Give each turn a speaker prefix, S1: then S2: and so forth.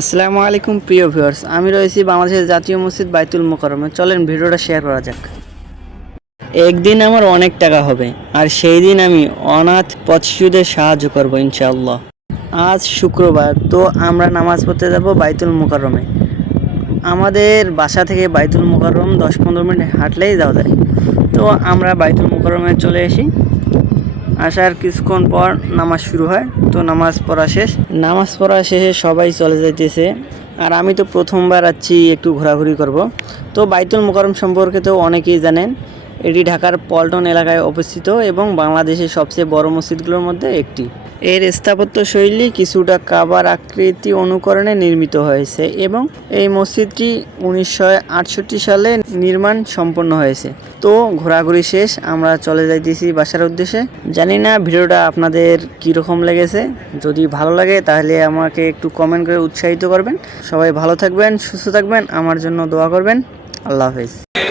S1: আসসালামু আলাইকুম, প্রিয় ভিউয়ার্স। আমি রয়েছি বাংলাদেশের জাতীয় মসজিদ বাইতুল মোকাররমে। চলেন ভিডিওটা শেয়ার করা যাক। একদিন আমার অনেক টাকা হবে, আর সেই দিন আমি অনাথ পথশিশুদের সাহায্য করব, ইনশাআল্লাহ। আজ শুক্রবার, তো আমরা নামাজ পড়তে যাব বাইতুল মোকাররমে। আমাদের বাসা থেকে বাইতুল মোকাররম দশ পনেরো মিনিট হাঁটলেই যাওয়া যায়। তো আমরা বাইতুল মোকাররমে চলে আসি। আসার কিছুক্ষণ পর নামাজ শুরু হয়, তো নামাজ পড়া শেষ। নামাজ পড়া শেষে সবাই চলে যাইতেছে। আর আমি তো প্রথমবার আছি একটু ঘোরাঘুরি করব। তো বাইতুল মোকারম সম্পর্কে তো অনেকেই জানেন। এটি ঢাকার পল্টন এলাকায় অবস্থিত এবং বাংলাদেশের সবচেয়ে বড় মসজিদগুলোর মধ্যে একটি। এর স্থাপত্য শৈলী কিছুটা কাবার আকৃতি অনুকরণে নির্মিত হয়েছে এবং এই মসজিদটি উনিশশো আটষট্টি সালে নির্মাণ সম্পন্ন হয়েছে। তো, ঘোরাঘুরি শেষ, আমরা চলে যাইতেছি বাসার উদ্দেশ্যে। জানি না ভিডিওটা আপনাদের কীরকম লেগেছে। যদি ভালো লাগে, তাহলে আমাকে একটু কমেন্ট করে উৎসাহিত করবেন। সবাই ভালো থাকবেন, সুস্থ থাকবেন, আমার জন্য দোয়া করবেন। আল্লাহ হাফেজ।